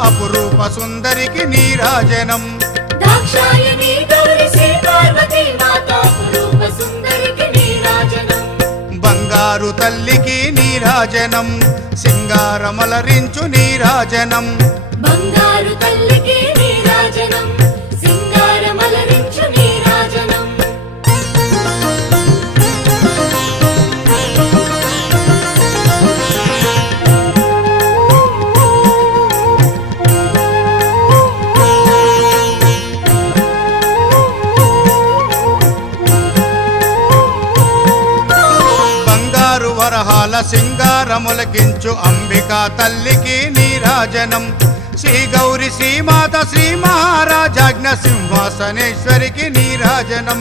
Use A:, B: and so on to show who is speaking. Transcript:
A: అపురూప
B: దాక్షాయణి గౌరి శ్రీ పార్వతీ మాతా రూప సుందరికి
A: నీరాజనం.
B: బంగారు తల్లికి నీరాజనం సింగారమలరించు నీరాజనం.
A: బంగారు వరహాల సింగారములకించు అంబికా తల్లికి నీరాజనం. శ్రీ గౌరి శ్రీమాత శ్రీ మహారాజాజ్ఞ సింహాసనేశ్వరికి నీరాజనం.